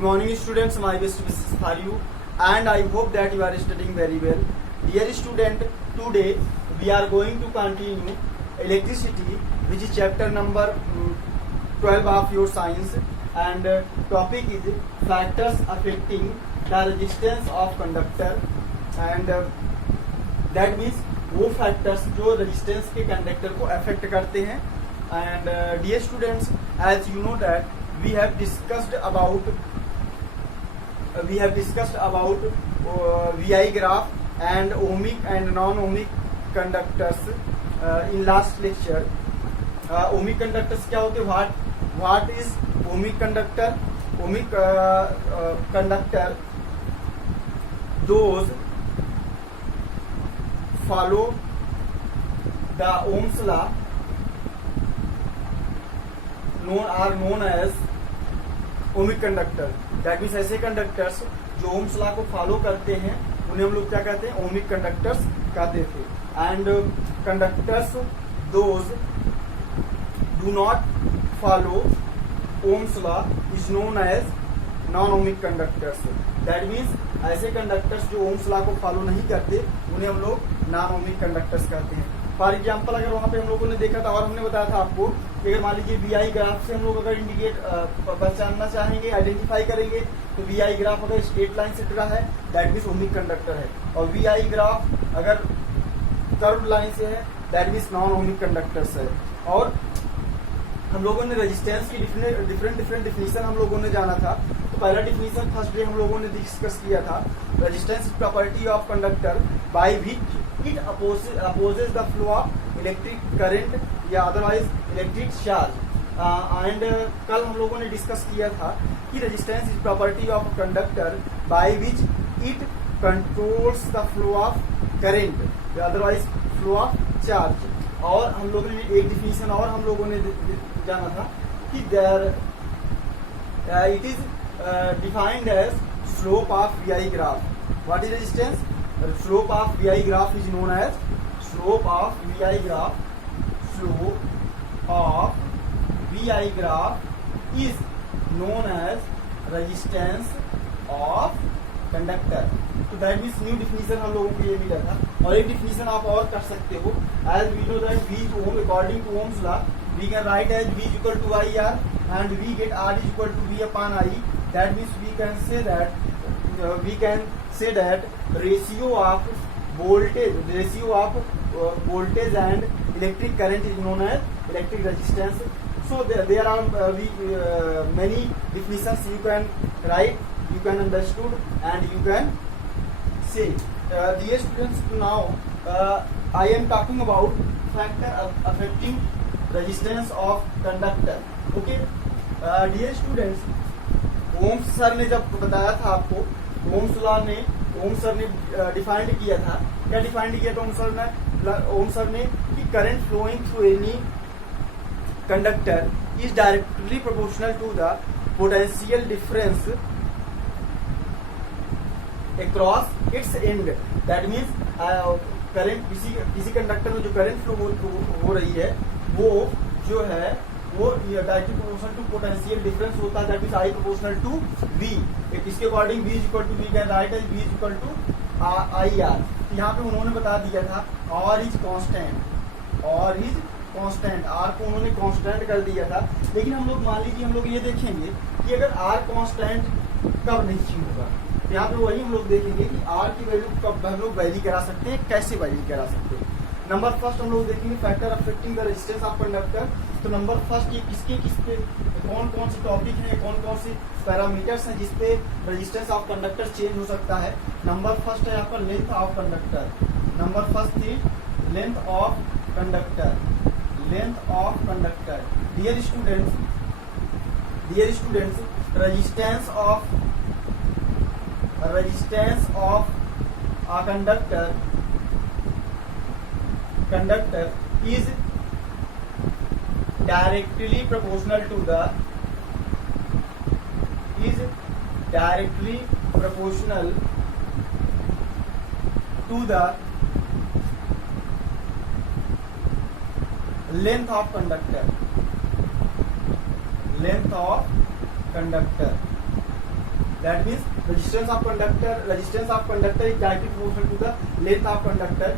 Good morning students, my best wishes for you and I hope that you are studying very well. Dear student, today we are going to continue electricity, which is chapter number 12 of your science, and topic is factors affecting the resistance of conductor, and that means वो factors जो resistance के conductor को affect करते हैं. And dear students, as you know that we have discussed about VI graph and ohmic and non-ohmic conductors in last lecture. Ohmic conductors क्या होते हैं? What is ohmic conductor? Ohmic conductor those follow the Ohm's law are known as ohmic conductor. That means ऐसे conductors जो Ohm's law को follow करते हैं उन्हें हम लोग क्या कहते हैं? ओमिक कंडक्टर्स कहते थे. And conductors those do not follow Ohm's law is known as non ohmic conductors. That means ऐसे कंडक्टर्स जो ओम्स लॉ को फॉलो नहीं करते उन्हें हम लोग नॉन ओमिक कंडक्टर्स कहते हैं. फॉर एग्जाम्पल, अगर वहां पे हम लोगों ने देखा था और हमने बताया था आपको कि अगर मान लीजिए VI ग्राफ से हम लोग अगर इंडिकेट पहचानना चाहेंगे, आइडेंटिफाई करेंगे, तो VI ग्राफ अगर स्ट्रेट लाइन से टिका है दैट मीन्स ओमिक कंडक्टर है, और VI ग्राफ अगर कर्व लाइन से है that means non ohmic conductors है. और हम लोगों ने रेजिस्टेंस की डिफरेंट डिफिनीशन हम लोगों ने जाना था. तो पहला डिफिनीशन फर्स्ट डे हम लोगों ने डिस्कस किया था. Resistance property of conductor by which it opposes the flow of electric current या अदरवाइज इलेक्ट्रिक चार्ज. एंड कल हम लोगों ने डिस्कस किया था कि resistance is property of conductor by which it controls the flow of current या otherwise flow of charge. और हम लोगों ने एक डिफिनीशन और हम लोगों ने जाना था कि it is defined as slope of VI graph. What is resistance? Slope of VI graph is known as slope of VI graph. Slope of VI graph is known as resistance of conductor. तो that means new definition हम लोगों को ये मिला था. और एक definition आप और कर सकते हो. As we know that V is ohm, according to Ohm's law we can write as V is equal to IR and we get R is equal to V upon I. That means we can say that ratio of voltage and electric current is known as electric resistance. So there are many definitions you can write, you can understood and you can say. Dear students, now I am talking about factor affecting resistance of conductor. Okay, dear students, Ohm's sir ने जब बताया था आपको, ohms sir ने defined किया था. क्या defined किया था ओम्स सर ने कि current flowing through any conductor is directly proportional to the potential difference across its end. That means current किसी कंडक्टर में जो करंट फ्लो हो रही है वो जो है वो directly proportional to potential difference होता है. That means I proportional to V. इसके according V is equal to we can write as V is equal to IR. यहाँ पे उन्होंने बता दिया था R इज कांस्टेंट, R को उन्होंने कांस्टेंट कर दिया था. लेकिन हम लोग मान लीजिए हम लोग ये देखेंगे कि अगर R कांस्टेंट कब नहीं होगा. यहाँ पे वही हम लोग देखेंगे कि R की वैल्यू कब हम लोग वैल्यू करा सकते हैं, कैसे वैल्यू करा सकते हैं. नंबर फर्स्ट हम लोग देखेंगे factor affecting the resistance of conductor. तो नंबर फर्स्ट ये किसके कौन से टॉपिक हैं, कौन से पैरामीटर्स हैं जिसपे रेजिस्टेंस ऑफ कंडक्टर चेंज हो सकता है. नंबर फर्स्ट है यहाँ पर length of conductor. Number first थी length of conductor. Dear students, resistance of a conductor is directly proportional to the length of conductor. That means resistance of conductor is directly proportional to the length of conductor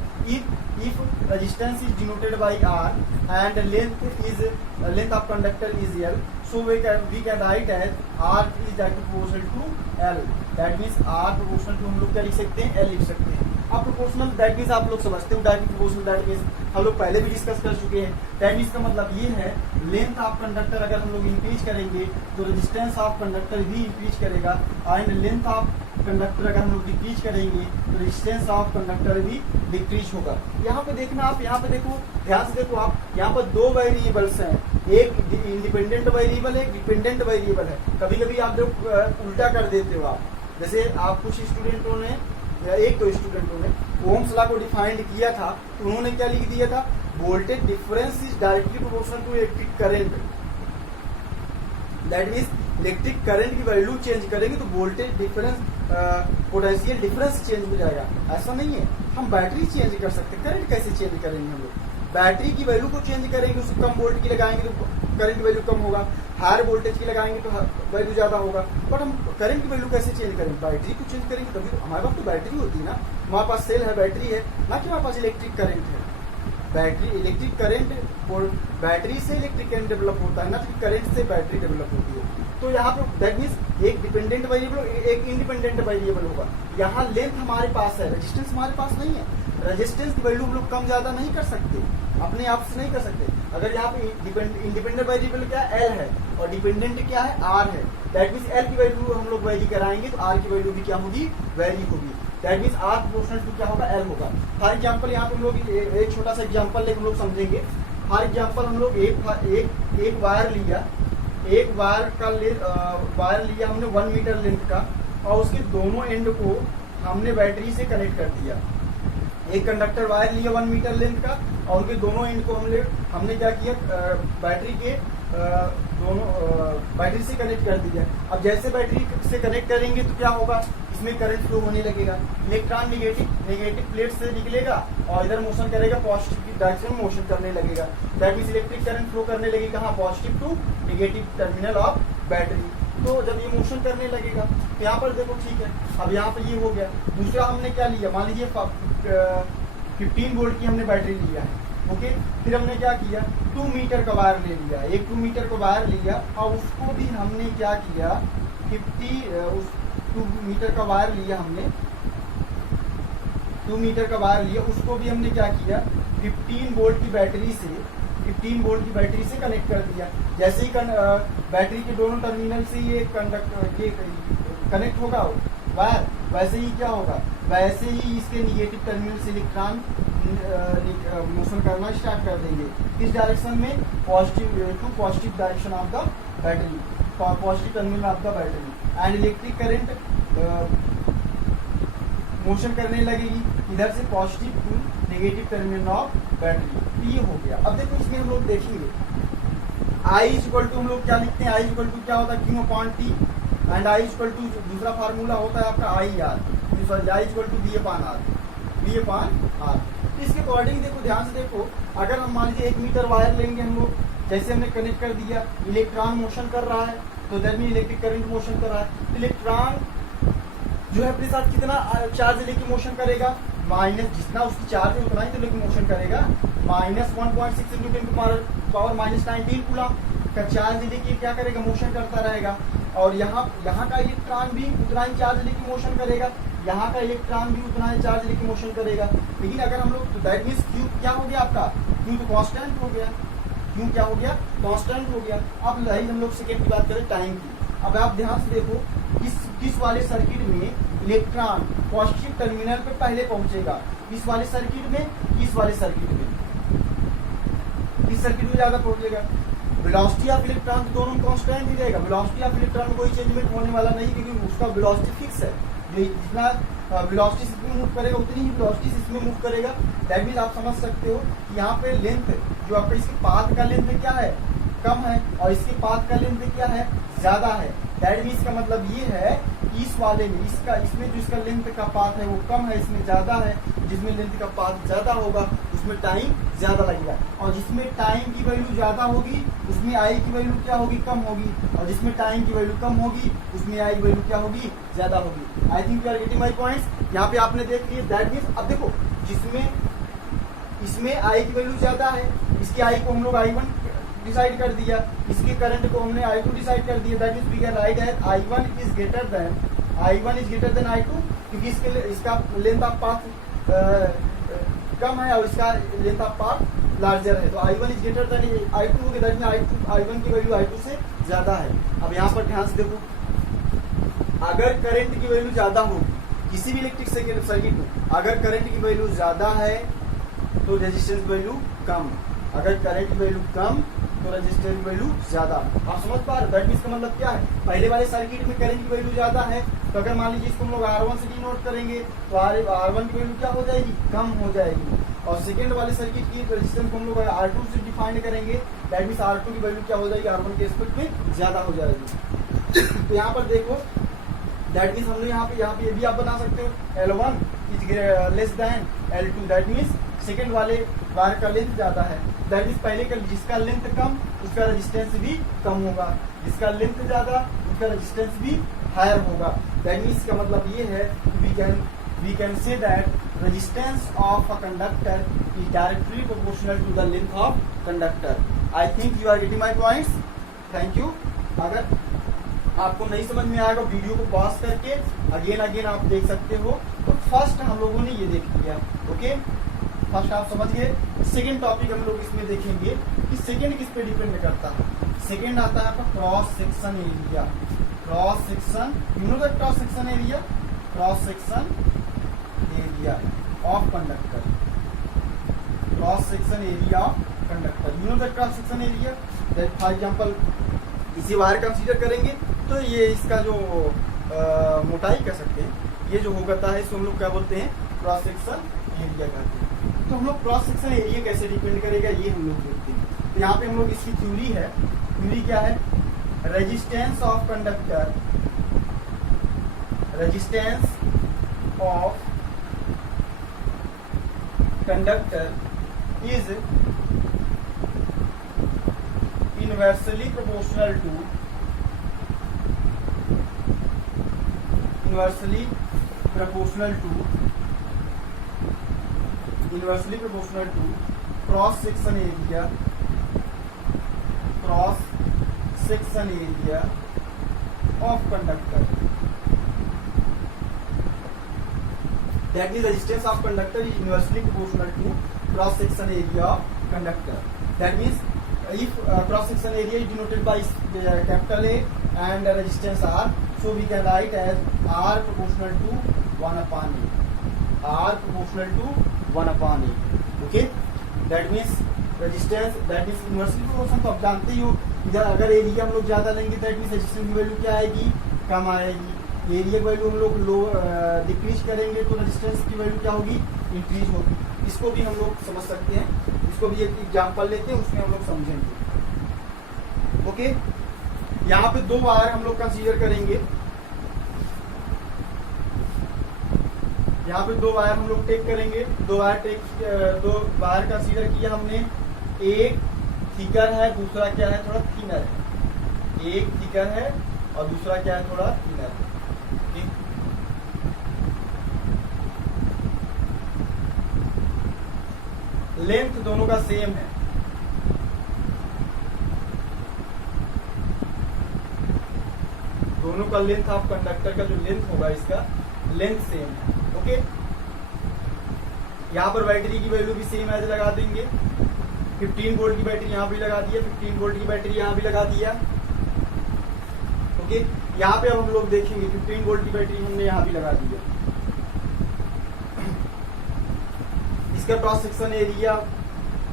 if resistance is denoted by R and length of conductor is L, so we can write as R is directly proportional to L. That means R proportional to हम लोग क्या लिख सकते हैं, L लिख सकते हैं. अब प्रोपोर्शनल दैट मीन्स आप लोग समझते हो, डायरेक्टली प्रोपोर्शनल दैट मीन्स हम लोग पहले भी डिस्कस कर चुके हैं. दैट मीन्स का मतलब ये है लेंथ ऑफ कंडक्टर अगर हम लोग इंक्रीज करेंगे तो रेजिस्टेंस ऑफ कंडक्टर भी इंक्रीज करेगा, एंड लेंथ ऑफ कंडक्टर अगर हम लोग डिक्रीज करेंगे तो रेजिस्टेंस ऑफ कंडक्टर भी डिक्रीज होगा. यहाँ पे देखना, आप यहाँ पे देखो, ध्यान से देखो आप, यहाँ पर दो वेरिएबल्स हैं, एक इंडिपेंडेंट वेरिएबल है, एक डिपेंडेंट वेरिएबल है. कभी कभी आप लोग उल्टा कर देते हो. आप जैसे आप कुछ स्टूडेंटों ने या एक दो स्टूडेंटों ने ओम्स लॉ को डिफाइंड किया था, तो उन्होंने क्या लिख दिया था, voltage difference is directly proportional to electric current. That means electric current की वैल्यू चेंज करेंगे तो voltage difference, potential difference change हो जाएगा. ऐसा नहीं है, हम बैटरी चेंज कर सकते. करंट कैसे चेंज करेंगे हम लोग? बैटरी की वैल्यू को चेंज करेंगे, उसको कम वोल्ट की लगाएंगे तो करंट की वैल्यू कम होगा, हायर वोल्टेज की लगाएंगे तो वैल्यू ज्यादा होगा. बट हम करंट की वैल्यू कैसे चेंज करेंगे? बैटरी को चेंज करेंगे. तभी हमारे पास तो बैटरी होती है ना, हमारे पास सेल है, बैटरी है ना, कि हमारे पास इलेक्ट्रिक करंट है. बैटरी इलेक्ट्रिक करंट, बैटरी से इलेक्ट्रिक करंट डेवलप होता है ना, कि करंट से बैटरी डेवलप होती है. तो यहाँ पे दैट मीन्स एक डिपेंडेंट वेरिएबल एक इंडिपेंडेंट वेरिएबल होगा. यहाँ लेंथ हमारे पास है, रेजिस्टेंस हमारे पास नहीं है. रेजिस्टेंस की वैल्यू हम लोग कम ज्यादा नहीं कर सकते, अपने आप से नहीं कर सकते. अगर यहाँ पे इंडिपेंडेंट वेरिएबल क्या है, एल है, और डिपेंडेंट क्या है, आर है. दैट मीन्स एल की वैल्यू हम लोग वैरी कराएंगे तो आर की वैल्यू भी क्या होगी, वैरी होगी. That means R proportional to क्या होगा, एल होगा. फॉर एग्जाम्पल यहाँ पे हम लोग एक छोटा सा एग्जाम्पल लेकर हम लोग समझेंगे. फॉर एग्जाम्पल हम लोग एक वायर लिया, एक वायर लिया हमने 1 मीटर लेंथ का, और उसके दोनों एंड को हमने बैटरी से कनेक्ट कर दिया. एक कंडक्टर वायर लिया 1 मीटर लेंथ का, और उनके दोनों एंड को हमने क्या किया, बैटरी के बैटरी से कनेक्ट कर दिया. अब जैसे बैटरी से कनेक्ट करेंगे तो क्या होगा, इसमें करंट फ्लो होने लगेगा. इलेक्ट्रॉन नेगेटिव प्लेट से निकलेगा और इधर मोशन करेगा, पॉजिटिव की डायरेक्शन में मोशन करने लगेगा. That means electric current flow करने लगेगा कहाँ, positive to negative terminal of battery. तो जब ये मोशन करने लगेगा तो यहाँ पर देखो, ठीक है, अब यहाँ पर ये हो गया. दूसरा हमने क्या लिया, मान लीजिए 15 वोल्ट की हमने बैटरी लिया है. ओके, फिर हमने क्या किया, 2 मीटर का वायर ले लिया, एक 2 मीटर का वायर लिया, और उसको भी हमने क्या किया, 2 मीटर का वायर लिया हमने, 2 मीटर का वायर लिया, उसको भी हमने क्या किया, 15 वोल्ट की बैटरी से कनेक्ट कर दिया. जैसे ही बैटरी के दोनों टर्मिनल से ये कनेक्ट होगा वायर, वैसे ही क्या होगा, वैसे ही इसके निगेटिव टर्मिनल से इलेक्ट्रॉन मोशन करना स्टार्ट कर देंगे. किस डायरेक्शन में, positive direction of the battery, positive terminal of the battery. And electric current motion करने लगेगी इधर से positive to negative terminal of battery. ये हो गया. अब देखो इसमें हम लोग देखेंगे I इक्वल टू, हम लोग क्या लिखते हैं, I इक्वल टू क्या होता है, Q upon T, and I equal to दूसरा फार्मूला होता है आपका IR, sorry I equal to V upon R. इसके अकॉर्डिंग देखो, ध्यान से देखो, अगर हम मान लीजिए 1 मीटर वायर लेंगे हम लोग, जैसे हमने कनेक्ट कर दिया, इलेक्ट्रॉन मोशन कर रहा है, तो that mean electric current motion कर रहा है. इलेक्ट्रॉन जो है अपने साथ कितना चार्ज लेके मोशन करेगा, माइनस, जितना उसकी चार्ज है उतना ही तो लेके मोशन करेगा. -1.6 न्यूटन की पावर -19 कूलम का चार्ज लेके क्या करेगा, मोशन करता रहेगा. और यहाँ का इलेक्ट्रॉन भी उतना ही चार्ज लेके मोशन करेगा, यहाँ का इलेक्ट्रॉन भी उतना ही चार्ज लेके मोशन करेगा. लेकिन अगर हम लोग, तो दैट मीन्स Q क्या हो गया आपका, Q तो कांस्टेंट हो गया. Q क्या हो गया, कांस्टेंट हो गया. अब रही हम लोग सेकेंड की बात करें, टाइम की. अब आप ध्यान से देखो, किस वाले सर्किट में इलेक्ट्रॉन पॉजिटिव टर्मिनल पे पहले पहुंचेगा, इस वाले सर्किट में, इस वाले सर्किट में, किस सर्किट में ज्यादा पहुंचेगा. वेलोसिटी ऑफ इलेक्ट्रॉन दोनों कांस्टेंट ही रहेगा. वेलोसिटी ऑफ इलेक्ट्रॉन में कोई चेंजमेंट होने वाला नहीं, क्योंकि उसका वेलोसिटी फिक्स है. जितना वेलोसिटी इसमें मूव करेगा उतनी ही वेलोसिटी इसमें मूव करेगा. दैट मीन्स आप समझ सकते हो कि यहाँ पे लेंथ जो आपका, इसके पाथ का लेंथ क्या है, कम है, और इसके पाथ का लेंथ क्या है, ज्यादा है. दैट मीन्स का मतलब ये है कि इस वाले में इसमें जो इसका लेंथ का पाथ है वो कम है, इसमें ज्यादा है. जिसमें लेंथ का पाथ ज्यादा होगा उसमें टाइम ज्यादा लगेगा, और जिसमें टाइम की वैल्यू ज्यादा होगी उसमें आई की वैल्यू क्या होगी, कम होगी, और जिसमें टाइम की वैल्यू कम होगी उसमें आई की वैल्यू क्या होगी, ज्यादा होगी। I think you are getting my points. यहाँ पे आपने देख लिया, दैट मीन्स अब देखो जिसमें इसमें आई की वैल्यू ज्यादा है, इसके आई को हम लोग I1 डिसाइड कर दिया, इसके करंट को हमने I2 डिसाइड कर दिया, that means we can write as I1 is greater than I2, क्योंकि इसका लेंथ ऑफ पाथ कम है और इसका लेंथ ऑफ पाथ लार्जर है, तो I1 is greater than I2 होगा, दैट मींस I1 की वैल्यू I2 से ज्यादा है। अब यहाँ पर ध्यान से देखो, अगर करंट की वैल्यू ज्यादा होगी किसी भी इलेक्ट्रिक सर्किट में, अगर करंट की वैल्यू ज्यादा है तो रेजिस्टेंस वैल्यू कम, अगर करंट वैल्यू कम तो रेजिस्टेंस वैल्यू ज्यादा। आप समझ पा रहे हो, दैट मींस का मतलब क्या है, पहले वाले सर्किट में करंट की वैल्यू ज्यादा है, तो अगर मान लीजिए इसको हम लोग R1 से डिनोट करेंगे तो R1 की वैल्यू क्या हो जाएगी, कम हो जाएगी, और सेकेंड वाले सर्किट की रेजिस्टेंस को हम लोग R2 से डिफाइन करेंगे, दैट मींस R2 की वैल्यू क्या हो जाएगी, R1 के रिस्पेक्ट में ज्यादा हो जाएगी। तो यहाँ पर देखो, दैट मींस हम लोग यहाँ पे ये भी आप बना सकते हो, L1 is less then L2, that means second वाले वायर का लेंथ ज्यादा है, दैट मींस पहले का जिसका लेंथ कम उसका रेजिस्टेंस भी कम होगा, जिसका लेंथ ज्यादा उसका रेजिस्टेंस भी हायर होगा। दैट मींस का मतलब ये है, we can say that resistance of a conductor is directly proportional to the length of conductor. I think you are getting my points, thank you. अगर आपको नहीं समझ में आएगा वीडियो को पॉज करके अगेन आप देख सकते हो। तो फर्स्ट हम लोगों ने ये देख लिया, ओके, फर्स्ट आप समझ गए। सेकेंड टॉपिक हम लोग इसमें देखेंगे कि सेकेंड किस पे डिपेंड करता है। सेकेंड आता है आपका cross section area, cross section, you know the cross section area, cross section area of conductor, cross section area of conductor, you know the cross section area. That for example इसी wire consider करेंगे तो ये इसका जो मोटाई कह सकते हैं, ये जो होता है इसको हम लोग क्या बोलते हैं, क्रॉस सेक्शन एरिया कहते हैं। तो हम लोग क्रॉस सेक्शन एरिया कैसे डिपेंड करेगा ये हम लोग देखते हैं। तो यहाँ पे हम लोग इसकी थ्योरी है, थ्योरी क्या है, resistance of conductor, resistance of conductor is inversely proportional to, inversely proportional to cross section area of conductor. That means resistance of conductor is inversely proportional to cross section area of conductor. That means if cross section area is denoted by capital A and resistance R, so we can write as R proportional to 1 upon A, R proportional to 1 upon A, okay. That means resistance, that means inversely proportional, तो आप जानते ही हो, इधर अगर area हम लोग ज्यादा लेंगे दैट मीन्स रेजिस्टेंस की वैल्यू क्या आएगी, कम आएगी, एरिया की वैल्यू हम लोग लो डिक्रीज करेंगे तो रेजिस्टेंस की वैल्यू क्या होगी, इंक्रीज होगी। इसको भी हम लोग समझ सकते हैं, इसको भी एक एग्जांपल लेते हैं, उसमें हम लोग समझेंगे, ओके। यहाँ पे दो वायर हम लोग कंसीडर करेंगे, यहाँ पे दो वायर हम लोग टेक करेंगे, दो वायर कंसीडर किया हमने, एक थिकर है दूसरा क्या है, थोड़ा थिनर है, एक थिकर है और दूसरा क्या है, थोड़ा थिनर है, ठीक। लेंथ दोनों का सेम है, दोनों का लेंथ ऑफ कंडक्टर का जो लेंथ होगा इसका लेंथ सेम है, ओके। यहाँ पर बैटरी की वैल्यू भी सेम एज लगा देंगे, 15 वोल्ट की बैटरी यहाँ भी लगा दिया, 15 वोल्ट की बैटरी यहाँ भी लगा दिया, ओके। यहाँ पे अब हम लोग देखेंगे 15 वोल्ट की बैटरी हमने यहाँ भी लगा दिया। इसका क्रॉस सेक्शन एरिया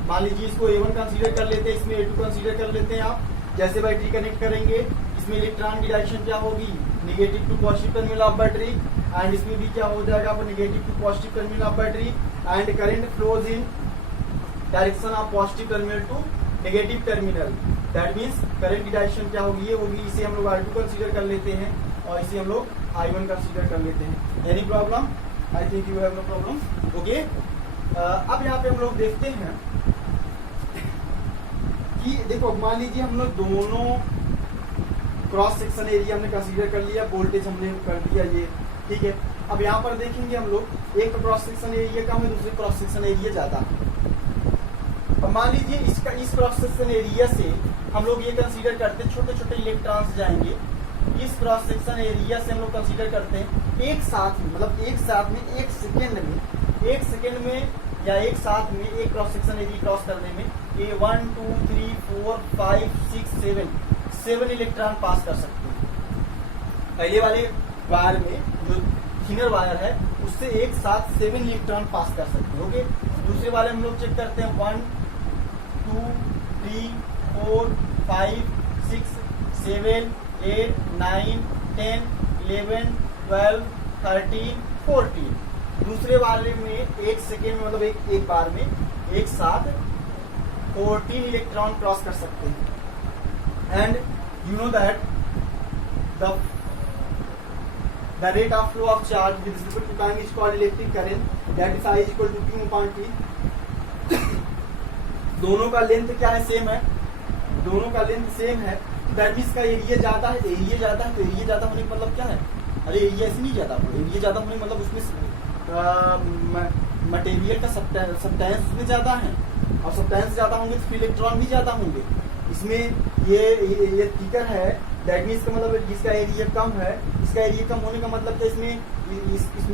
मान लीजिए इसको A1 कंसीडर कर लेते हैं, इसमें A2 कंसीडर कर लेते हैं। आप जैसे बैटरी कनेक्ट करेंगे इसमें इलेक्ट्रॉन की डायरेक्शन क्या होगी, negative to positive terminal of battery, and इसमें भी क्या हो जाएगा, negative to positive terminal of battery, and current flows in direction of positive terminal to negative terminal. That means current की डायरेक्शन क्या होगी, ये होगी। इसे हम लोग I2 कंसीडर कर लेते हैं और इसे हम लोग I1 कंसीडर कर लेते हैं। Any problem? I think you have no problem, okay. अब यहाँ पे हम लोग देखते हैं कि देखो मान लीजिए हम लोग दोनों क्रॉस सेक्शन एरिया हमने कंसीडर कर लिया, वोल्टेज हमने कर दिया ये, ठीक है। अब यहाँ पर देखेंगे हम लोग एक तो क्रॉस सेक्शन एरिया कम है, दूसरे क्रॉस सेक्शन एरिया ज्यादा है। अब मान लीजिए इसका इस क्रॉस सेक्शन एरिया से हम लोग ये कंसीडर करते हैं छोटे छोटे इलेक्ट्रॉन्स जाएंगे। इस क्रॉस सेक्शन एरिया से हम लोग कंसीडर करते हैं एक साथ में, मतलब एक साथ में एक सेकेंड में या एक साथ में एक क्रॉस सेक्शन एरिया क्रॉस करने में ये 1 2 3 4 5 6 7 इलेक्ट्रॉन पास कर सकते हैं। पहले वाले वायर में जो थिनर वायर है उससे एक साथ 7 इलेक्ट्रॉन पास कर सकते हैं, ओके। दूसरे वाले हम लोग चेक करते हैं 1 2 3 4 5 6 7 8 9 10 11 12 13 14। दूसरे वाले में एक सेकेंड में मतलब एक बार में एक साथ 14 इलेक्ट्रॉन क्रॉस कर सकते हैं। And you know that the rate of flow of charge with respect to time is called electric current, that is I is equal to Q upon T। दोनों का लेंथ क्या है, सेम है, दोनों का लेंथ सेम है। That means का area ज्यादा है, एरिया ज्यादा है तो एरिया ज्यादा होने का मतलब क्या है, अरे एरिया ऐसे नहीं ज्यादा हो, एरिया ज्यादा होने का मतलब उसमें मटेरियल का सब्सटेंस उसमें ज्यादा है, और सब्सटेंस ज्यादा होंगे तो इलेक्ट्रॉन भी ज्यादा होंगे। इसमें ये थिकर है, दैट मीन्स का मतलब जिसका एरिया कम है, इसका एरिया कम होने का मतलब तो इसमें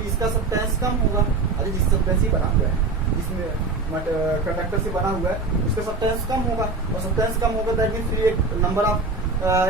इसका सब्सटेंस कम होगा। अरे जिस सब्सटेंस ही बना हुआ है, जिसमें कंडक्टर से बना हुआ है उसका सब्सटेंस कम होगा, और सब्सटेंस कम होगा that means free number of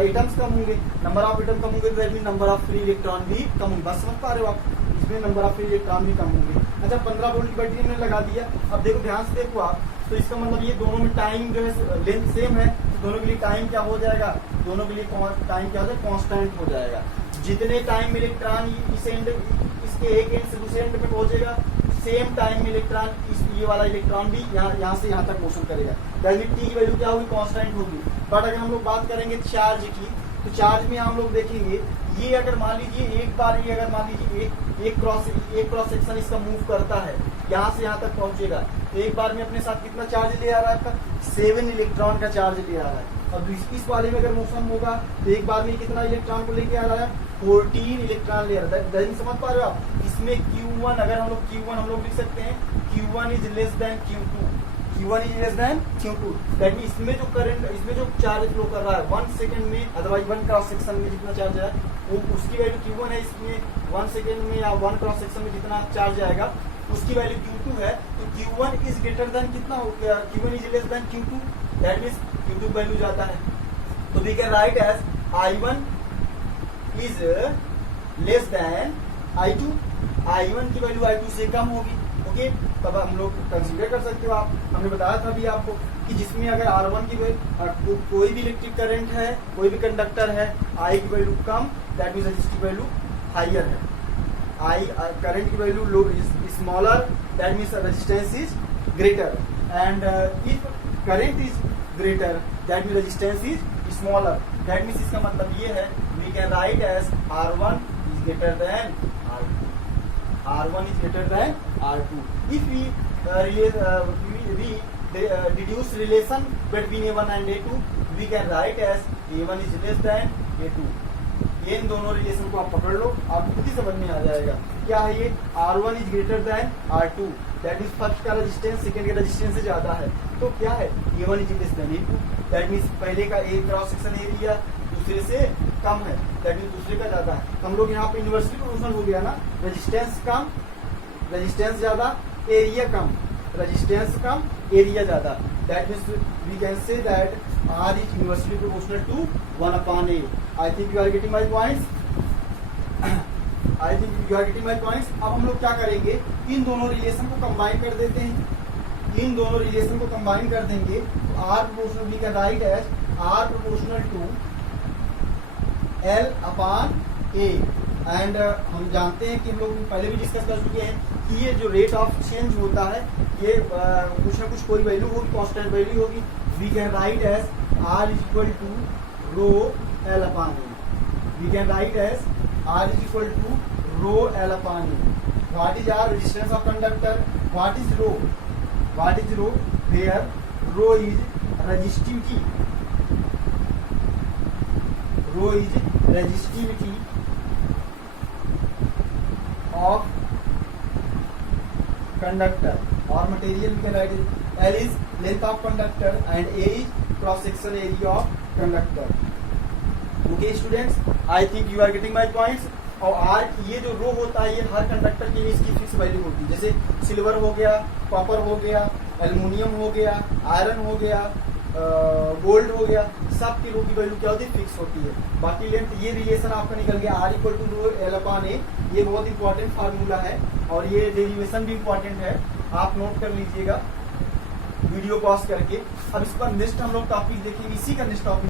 atoms कम होंगे, नंबर ऑफ एटम कम होंगे तो that means number of free electron भी कम होंगे। बस समझ पा रहे हो आप, इसमें नंबर ऑफ फ्री इलेक्ट्रॉन भी कम होंगे। अच्छा 15 वोल्ट की बैटरी हमने लगा दिया। अब देखो ध्यान से देखो आप, तो इसका मतलब ये दोनों में टाइम जो है लेंथ सेम है, तो दोनों के लिए टाइम क्या हो जाएगा, दोनों के लिए टाइम क्या हो जाएगा, कांस्टेंट हो जाएगा। जितने टाइम में इलेक्ट्रॉन इस एंड इसके एक एंड से दूसरे एंड पे पहुंचेगा, सेम टाइम में इलेक्ट्रॉन ये वाला इलेक्ट्रॉन भी यहाँ से यहाँ तक मोशन करेगा। टी की वैल्यू क्या होगी, कांस्टेंट होगी। बट अगर हम लोग बात करेंगे चार्ज की, तो चार्ज में हम लोग देखेंगे ये अगर मान लीजिए एक बार ये अगर मान लीजिए एक क्रॉस सेक्शन इसका मूव करता है, यहाँ से यहाँ तक पहुंचेगा, तो एक बार में अपने साथ कितना चार्ज ले आ रहा है आपका, 7 इलेक्ट्रॉन का चार्ज ले आ रहा है। अब इस वाले में अगर मोशन होगा तो एक बार में कितना इलेक्ट्रॉन को लेके आ रहा है, 14 इलेक्ट्रॉन ले रहा है। समझ पा रहे हो आप। इसमें Q1 अगर हम लोग Q1 हम लोग लिख सकते हैं, Q1 is less than Q2, Q1 is less than Q2। That mean इसमें जो करंट, इसमें जो चार्ज फ्लो कर रहा है 1 सेकंड में, अदरवाइज 1 क्रॉस सेक्शन में जितना चार्ज है वो उसकी वैल्यू Q1 है, इसमें 1 सेकंड में या 1 क्रॉस सेक्शन में जितना चार्ज आएगा उसकी वैल्यू Q2 है। तो Q1 इज ग्रेटर देन कितना हो गया, Q1 is less than Q2, that means Q2 value ज्यादा है। तो we can write as I1 is less than I2, I1 की वैल्यू I2 से कम होगी, ओके। तब हम लोग कंसीडर कर सकते हो आप, हमने बताया था अभी आपको कि जिसमें अगर R1 की कोई भी इलेक्ट्रिक करंट है, कोई भी कंडक्टर है, I की वैल्यू कम, that means resistive value higher है। I करंट की value low smaller, that means resistance is greater, and if current is greater that means resistance is smaller. That means इसका मतलब ये है we can write as R1 is greater than R2, R1 is greater than R2. If we deduce relation between A1 and A2, we can write as A1 is less than A2. ये इन दोनों relation को आप पकड़ लो, आपको खुद ही समझ में आ जाएगा क्या है ये। R1 is greater than R2, that means first का रेजिस्टेंस सेकंड का रेजिस्टेंस से ज्यादा है, तो क्या है A1 is less then A2, that means पहले का एक क्रॉस सेक्शन एरिया दूसरे से कम है, दैट मीन्स दूसरे का ज्यादा है। तो हम लोग यहाँ पे यूनिवर्सिटी प्रोपोर्शनल हो गया ना, रेजिस्टेंस कम, रेजिस्टेंस ज्यादा, एरिया कम, रेजिस्टेंस कम, एरिया ज्यादा, that means we can say that R is inversely proportional to 1 upon A. I think you are getting my points. I think you are getting my points. अब हम लोग क्या करेंगे, इन दोनों रिलेशन को कंबाइन कर देते हैं, इन दोनों रिलेशन को कंबाइन कर देंगे तो R proportional we can write as R proportional to L upon A। And हम जानते हैं कि हम लोग पहले भी डिस्कस कर चुके हैं कि ये जो रेट ऑफ चेंज होता है ये कुछ ना कुछ कोई वैल्यू होगी, कांस्टेंट वैल्यू होगी। We can write as R is equal to rho L upon A। We can write as R is equal to rho L upon A। What is R resistance of conductor, what is rho, where rho is resistivity, of conductor or material. We can write it. L is length of conductor and A is cross section area of conductor. Okay students, I think you are getting my points. और are ये जो रो होता है ये हर conductor के लिए इसकी fix value होती है, जैसे सिल्वर हो गया, कॉपर हो गया, एल्युमिनियम हो गया, आयरन हो गया, गोल्ड हो गया, सब की रो की वैल्यू क्या होती है, फिक्स होती है। बाकी लेंथ ये रिलेशन आपका निकल गया R equal to rho L upon A, ये बहुत इंपॉर्टेंट फार्मूला है और ये डेरिवेशन भी इंपॉर्टेंट है, आप नोट कर लीजिएगा वीडियो पॉज करके। अब इस पर नेक्स्ट हम लोग टॉपिक देखेंगे, इसी का नेक्स्ट टॉपिक